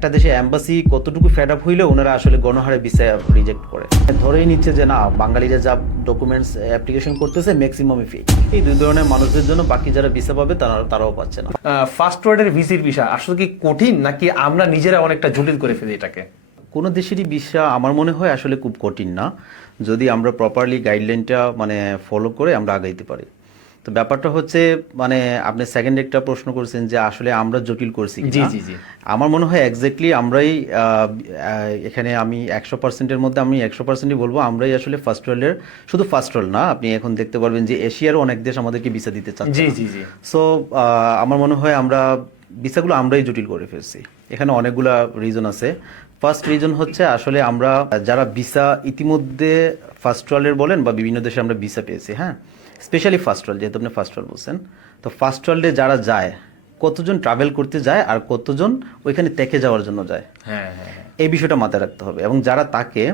একটা দেশে এম্বাসি কতটুকু ফেড আপ হইলে ওনারা আসলে গণহারে ভিসা রিজেক্ট করে, ধরেই নিচ্ছে যে না বাঙালিরা যা ডকুমেন্টস অ্যাপ্লিকেশন করতেছে ম্যাক্সিমামই ফেক। এই দুই ধরনের মানুষদের জন্য বাকি যারা ভিসা পাবে তারাও পাচ্ছে না। ফার্স্ট ওয়ার্ল্ডের ভিসির বিষয় আসলে কি কঠিন নাকি আমরা নিজেরা অনেকটা জটিল করে ফেলি এটাকে? কোনো দেশেরই ভিসা আমার মনে হয় আসলে খুব কঠিন না, যদি আমরা প্রপারলি গাইডলাইনটা মানে ফলো করে আমরা আগাইতে পারি। তো ব্যাপারটা হচ্ছে মানে আপনি সেকেন্ড একটা প্রশ্ন করছেন যে আসলে আমরা জটিল করছি জি কিনা। জি জি আমার মনে হয় এক্স্যাক্টলি আমরাই এখানে আমি 100%-এর মধ্যে আমি 100%ই বলবো আমরাই আসলে ফার্স্ট ওয়ার্ল্ডের, শুধু ফার্স্ট ওয়ার্ল্ড না, আপনি এখন দেখতে পারবেন যে এশিয়ারও অনেক দেশ আমাদেরকে ভিসা দিতে চাচ্ছে। জি জি জি সো আমার মনে হয় আমরা ভিসাগুলো আমরাই জটিল করে ফেলছি। এখানে অনেকগুলা রিজন আছে। ফার্স্ট রিজন হচ্ছে আসলে আমরা যারা ভিসা ইতিমধ্যে ফার্স্ট ওয়ার্ল্ডের বলেন বা বিভিন্ন দেশে আমরা ভিসা পেয়েছি, হ্যাঁ, স্পেশালি ফার্স্ট ওয়ার্ল্ড, যেহেতু আপনি ফার্স্ট ওয়ার্ল্ড বলছেন, তো ফার্স্ট ওয়ার্ল্ডে যারা যায়, কতজন ট্রাভেল করতে যায় আর কতজন ওইখানে থেকে যাওয়ার জন্য যায়, হ্যাঁ হ্যাঁ হ্যাঁ। এই বিষয়টা মাথায় রাখতে হবে। এবং যারা তাকে,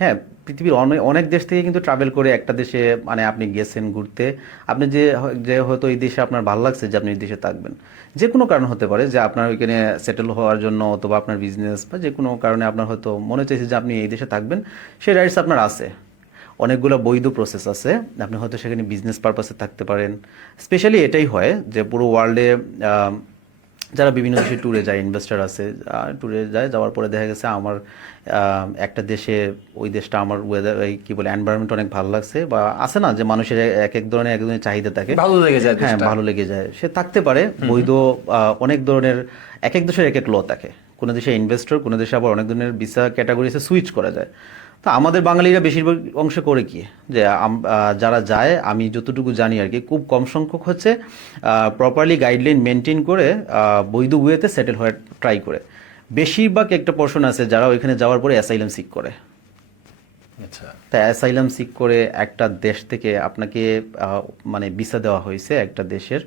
হ্যাঁ, পৃথিবীর অনেক অনেক দেশ থেকে কিন্তু ট্রাভেল করে একটা দেশে মানে আপনি গেছেন ঘুরতে, আপনি যে যে হয়তো এই দেশে আপনার ভালো লাগছে যে আপনি এই দেশে থাকবেন, যে কোনো কারণ হতে পারে যে আপনার ওইখানে সেটেল হওয়ার জন্য অথবা আপনার বিজনেস বা যে কোনো কারণে আপনার হয়তো মনে চাইছে যে আপনি এই দেশে থাকবেন, সেই রাইটস আপনার আছে। অনেকগুলো বৈধ প্রসেস আছে, আপনি হয়তো সেখানে বিজনেস পারপাসে থাকতে পারেন। স্পেশালি এটাই হয় যে পুরো ওয়ার্ল্ডে যারা বিভিন্ন দেশে ট্যুরে যায়, ইনভেস্টার আছে, ট্যুরে যায়, যাওয়ার পরে দেখা গেছে আমার একটা দেশে, ওই দেশটা আমার ওয়েদার কী বলে এনভায়রনমেন্ট অনেক ভালো লাগছে, বা আছে না যে মানুষের এক এক ধরনের চাহিদা থাকে, ভালো লেগে যায় হ্যাঁ দেশটা। ভালো লেগে যায়, সে থাকতে পারে। বৈধ অনেক ধরনের এক এক দেশের এক এক ল থাকে, কোনো দেশে ইনভেস্টর, কোনো দেশে আবার অনেক ধরনের ভিসা ক্যাটাগরিতে সুইচ করা যায়। তো আমাদের বাঙালিরা বেশিরভাগ অংশে করে কি যে যারা যায়, আমি যতটুকু জানি আর কি, খুব কম সংখ্যক হচ্ছে প্রপারলি গাইডলাইন মেনটেন করে বৈধ ওয়েতে সেটেল হয়ে ট্রাই করে। বেশিরভাগ একটা পোর্শন আছে যারা ওইখানে যাওয়ার পরে অ্যাসাইলাম সিক করে। আচ্ছা তা অ্যাসাইলাম সিক করে একটা দেশ থেকে আপনাকে মানে ভিসা দেওয়া হয়েছে একটা দেশের,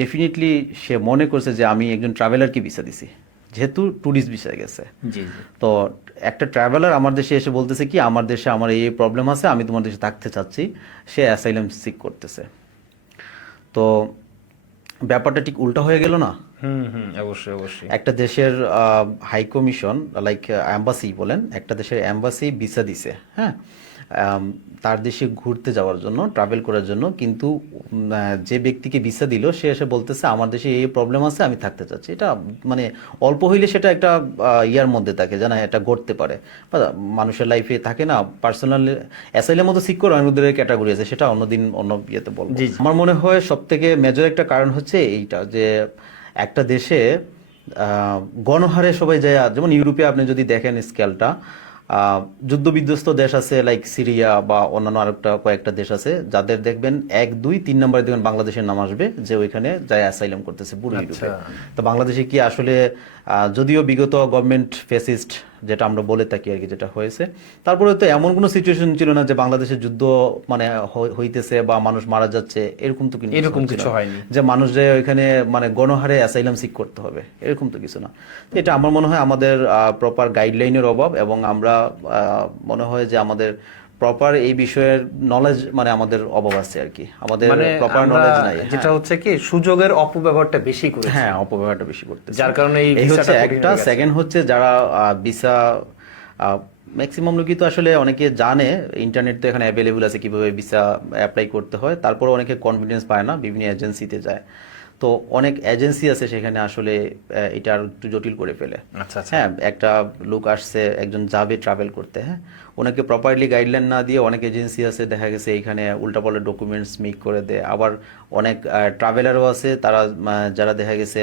ডেফিনেটলি সে মনে করছে যে আমি একজন ট্রাভেলারকে ভিসা দিছি, যেহেতু ট্যুরিস্ট ভিসা গেছে। জি জি তো একটা ট্রাভেলার আমার দেশে এসে বলতেছে কি আমার দেশে আমার এই প্রবলেম আছে, আমি তোমার দেশে থাকতে চাচ্ছি, সে অ্যাসাইলাম সিক করতেছে। তো ব্যাপারটা ঠিক উল্টা হয়ে গেল না। হুম হুম, অবশ্যই অবশ্যই। একটা দেশের হাই কমিশন লাইক অ্যাম্বাসি বলেন, একটা দেশের অ্যাম্বাসি ভিসা দিছে, হ্যাঁ, তার দেশে ঘুরতে যাওয়ার জন্য, ট্রাভেল করার জন্য, কিন্তু যে ব্যক্তিকে ভিসা দিল সে এসে বলতেছে আমার দেশে এই প্রবলেম আছে, আমি থাকতে চাচ্ছি। এটা মানে অল্প হইলে সেটা একটা ইয়ার মধ্যে থাকে, জানা এটা ঘটতে পারে, বা মানুষের লাইফে থাকে না, পার্সোনাল অ্যাসাইলের মতো সিক করে অনেক ধরনের ক্যাটাগরি আছে, সেটা অন্যদিন অন্য ইয়েতে বলবো। জি, জি। আমার মনে হয় সব থেকে মেজর একটা কারণ হচ্ছে এইটা, যে একটা দেশে গণহারে সবাই যায়। যেমন ইউরোপে আপনি যদি দেখেন স্কেলটা, যুদ্ধ বিধ্বস্ত দেশ আছে লাইক সিরিয়া বা অন্যান্য আরেকটা কয়েকটা দেশ আছে, যাদের দেখবেন 1, 2, 3 নম্বরে দেখবেন বাংলাদেশের নাম আসবে, যে ওইখানে যায় অ্যাসাইলাম করতেছে পুরো ইউরোপে। তো বাংলাদেশে কি আসলে যদিও বিগত গভর্নমেন্ট ফেসিস্ট যেটা আমরা বলে থাকি আর কি, যেটা হয়েছে, তারপরে তো এমন কোনো সিচুয়েশন ছিল না যে বাংলাদেশে যুদ্ধ মানে হইতেছে বা মানুষ মারা যাচ্ছে, এরকম তো কিন্তু এরকম হচ্ছিল কিছু না। হয়নি যে মানুষ যে ওইখানে মানে গণহারে অ্যাসাইলাম সিক করতে হবে, এরকম তো কিছু না। তো এটা আমার মনে হয় আমাদের প্রপার গাইডলাইনের অভাব, এবং আমরা মনে হয় যে আমাদের প্রপার এই বিষয়ের নলেজ মানে আমাদের অভাব আছে আর কি, আমাদের মানে প্রপার আমরা নলেজ নাই। যেটা হচ্ছে কি সুযোগের অপব্যবহারটা বেশি করেছি, হ্যাঁ, অপব্যবহারটা বেশি করতেছে, যার কারণে এই এই হচ্ছে ভিসাটা কঠিন একটা। হয়ে গেছে। সেকেন্ড হচ্ছে যারা ভিসা, ম্যাক্সিমাম লোকই তো আসলে অনেকে জানে, ইন্টারনেট তো এখানে অ্যাভেলেবল আছে কিভাবে ভিসা অ্যাপ্লাই করতে হয়, তারপরে অনেকে কনফিডেন্স পায় না, বিভিন্ন এজেন্সিতে যায়। তো অনেক এজেন্সি আছে সেখানে আসলে এটা আর একটু জটিল করে ফেলে। আচ্ছা আচ্ছা হ্যাঁ, একটা লোক আসছে, একজন যাবে ট্রাভেল করতে, হ্যাঁ, ওনাকে প্রপারলি গাইডলাইন না দিয়ে অনেক এজেন্সি আছে দেখা গেছে এইখানে উল্টাপাল্টা ডকুমেন্টস মেক করে দেয়। আবার অনেক ট্রাভেলারও আছে তারা যারা দেখা গেছে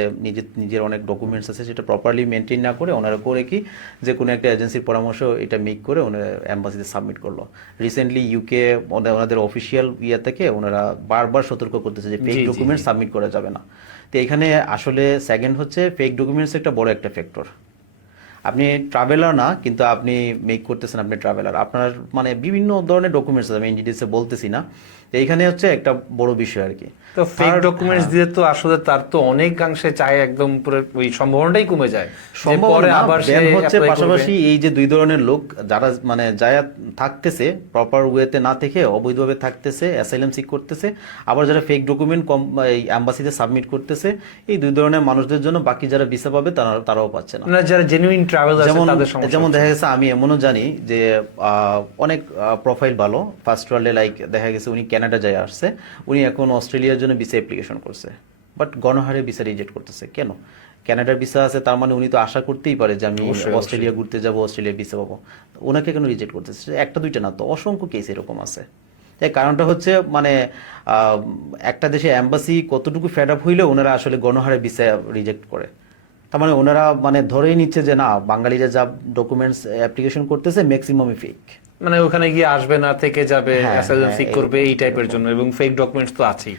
নিজের অনেক ডকুমেন্টস আছে সেটা প্রপারলি মেনটেন না করে ওনারা করে কি, যে কোনো একটা এজেন্সির পরামর্শ এটা মেক করে ওনারা অ্যাম্বাসিতে সাবমিট করলো। রিসেন্টলি ইউকে ওনাদের অফিসিয়াল ইয়ে থেকে ওনারা বারবার সতর্ক করতেছে যে ফেক জি, জি, ডকুমেন্ট জি। সাবমিট করা যাবে না। তো এখানে আসলে সেকেন্ড হচ্ছে ফেক ডকুমেন্টস একটা বড় একটা ফ্যাক্টর। আপনি ট্রাভেলার না, কিন্তু আপনি মেক করতেছেন আপনি ট্রাভেলার, আপনার মানে বিভিন্ন ধরনের ডকুমেন্টস আছে, আমি ইনডিটেলসে বলতেছি না, এইখানে হচ্ছে একটা বড় বিষয় আর কি। তো ফেক আর, ডকুমেন্টস দিয়ে তো আসলে তার তো অনেকাংশে চায় একদম পুরো ওই সম্ভাবনাটাই কমে যায় যে পরে আবার সে ব্যান হচ্ছে, apply করবে। পাশাপাশি এই যে দুই ধরনের লোক যারা মানে যায় থাকতেছে প্রপার ওয়েতে না থেকে অবৈধভাবে থাকতেছে, অ্যাসাইলাম সিক করতেছে, আবার যারা ফেক ডকুমেন্ট এই অ্যাম্বাসিতে সাবমিট করতেছে, এই দুই ধরনের মানুষদের জন্য বাকি যারা ভিসা পাবে তারাও পাচ্ছে না। না যারা জেনুইন ট্রাভেল আছে যেমন তাদের সমস্যা যেমন হচ্ছে। দেখা গেছে আমি এমনও জানি যে অনেক প্রোফাইল ভালো, ফার্স্ট ওয়ার্ল্ডে লাইক দেখা গেছে উনি কানাডা যায় আসছে, উনি এখন অস্ট্রেলিয়ার জন্য ভিসা অ্যাপ্লিকেশন করছে, বাট গণহারে ভিসা রিজেক্ট করতেছে। কেন? কানাডার ভিসা আছে, তার মানে উনি তো আশা করতেই পারে যে আমি অবশ্যই, অস্ট্রেলিয়া ঘুরতে যাব, অস্ট্রেলিয়া ভিসা পাবো। ওনাকে কেন রিজেক্ট করতেছে? একটা দুইটা না, তো অসংখ্য কেস এরকম আছে। তাই কারণটা হচ্ছে মানে একটা দেশে অ্যাম্বাসি কতটুকু ফেড আপ হইলে ওনারা আসলে গণহারে ভিসা রিজেক্ট করে। তার মানে ওনারা মানে ধরেই নিচ্ছে যে না, বাঙালিরা যা ডকুমেন্টস অ্যাপ্লিকেশন করতেছে ম্যাক্সিমামই ফেক। মানে ওখানে গিয়ে আসবে না, থেকে যাবে, হ্যাঁ, অ্যাসাইলাম হ্যাঁ, সিক করবে এই টাইপের জন্য, এবং ফেক ডকুমেন্টস তো আছেই।